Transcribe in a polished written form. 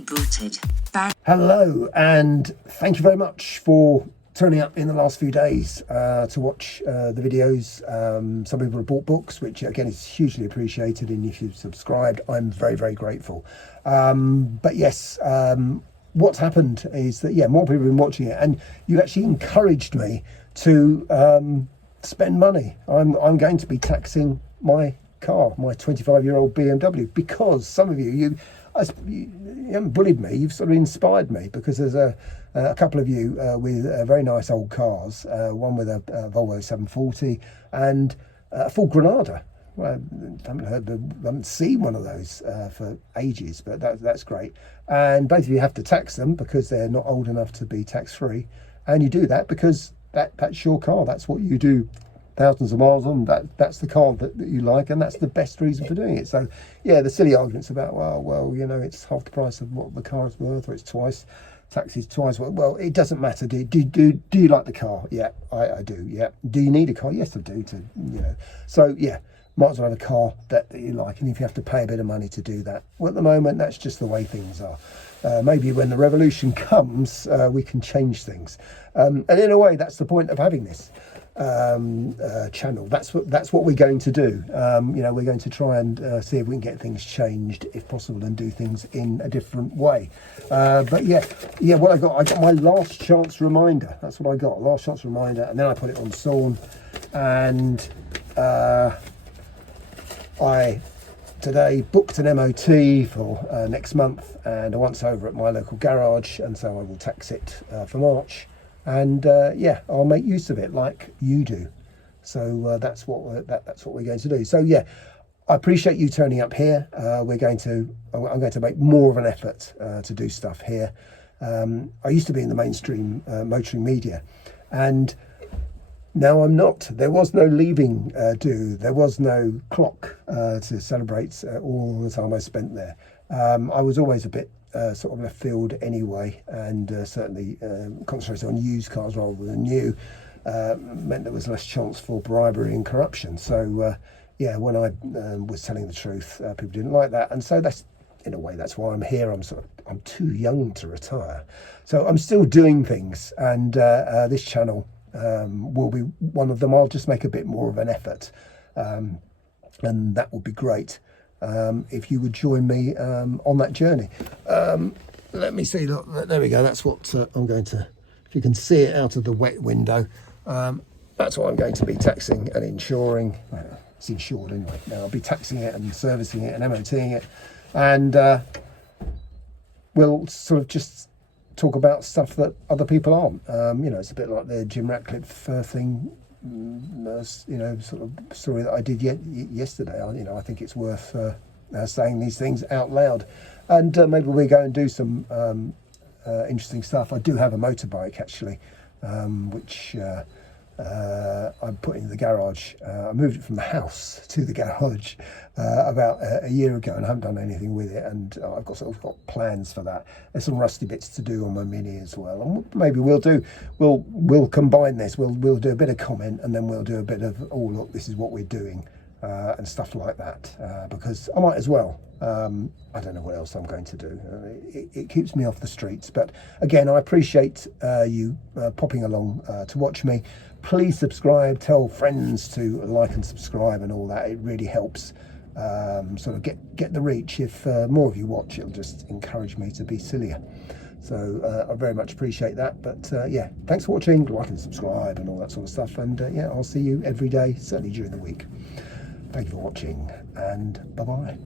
rebooted. Hello, and thank you very much for turning up in the last few days to watch the videos. Some people have bought books, which again is hugely appreciated, and if you've subscribed, I'm very, very grateful. But yes, what's happened is that, yeah, more people have been watching it, and you actually encouraged me to spend money. I'm going to be taxing my car, my 25-year-old BMW, because some of you haven't bullied me, you've sort of inspired me, because there's a couple of you with very nice old cars, one with a Volvo 740 and a full Granada. Well, I haven't seen one of those for ages, but that's great. And both of you have to tax them because they're not old enough to be tax-free, and you do that because that's your car, that's what you do thousands of miles on, that's the car that you like, and that's the best reason for doing it. So yeah, the silly arguments about, well, you know, it's half the price of what the car is worth, or it's twice, taxes twice. Well, it doesn't matter. Do you like the car? Yeah, I do. Yeah. Do you need a car? Yes, I do. So yeah, might as well have a car that you like, and if you have to pay a bit of money to do that, well, at the moment that's just the way things are. Maybe when the revolution comes, we can change things, and in a way that's the point of having this channel. That's what we're going to do. You know, we're going to try and see if we can get things changed if possible, and do things in a different way. But yeah, what I got my last chance reminder. That's what I got, last chance reminder, and then I put it on Sawn, and I today booked an MOT for next month, and once over at my local garage, and so I will tax it for March. And yeah, I'll make use of it like you do. So that's what we're going to do. So yeah, I appreciate you turning up here. I'm going to make more of an effort to do stuff here. I used to be in the mainstream motoring media, and now I'm not. There was no leaving do. There was no clock to celebrate all the time I spent there. I was always a bit sort of left field anyway, and certainly concentrating on used cars rather than new meant there was less chance for bribery and corruption. So yeah, when I was telling the truth, people didn't like that, and so that's, in a way, that's why I'm here. I'm too young to retire, so I'm still doing things, and this channel will be one of them. I'll just make a bit more of an effort, and that would be great. If you would join me on that journey. Let me see, look, there we go, that's what I'm going to, if you can see it out of the wet window, that's what I'm going to be taxing and insuring. It's insured anyway. Now I'll be taxing it and servicing it and MOTing it, and we'll sort of just talk about stuff that other people aren't. You know, it's a bit like the Jim Ratcliffe thing, you know, sort of story that I did yesterday. You know, I think it's worth saying these things out loud, and maybe we go and do some interesting stuff. I do have a motorbike actually, which I put in the garage. I moved it from the house to the garage about a year ago, and I haven't done anything with it, and I've got plans for that. There's some rusty bits to do on my Mini as well, and maybe we'll combine this. We'll do a bit of comment, and then we'll do a bit of, oh look, this is what we're doing, and stuff like that, because I might as well. I don't know what else I'm going to do. It keeps me off the streets. But again, I appreciate you popping along to watch me. Please subscribe, tell friends to like and subscribe and all that. It really helps sort of get the reach. If more of you watch, it'll just encourage me to be sillier. So I very much appreciate that. But yeah, thanks for watching, like and subscribe and all that sort of stuff. And yeah, I'll see you every day, certainly during the week. Thank you for watching, and bye-bye.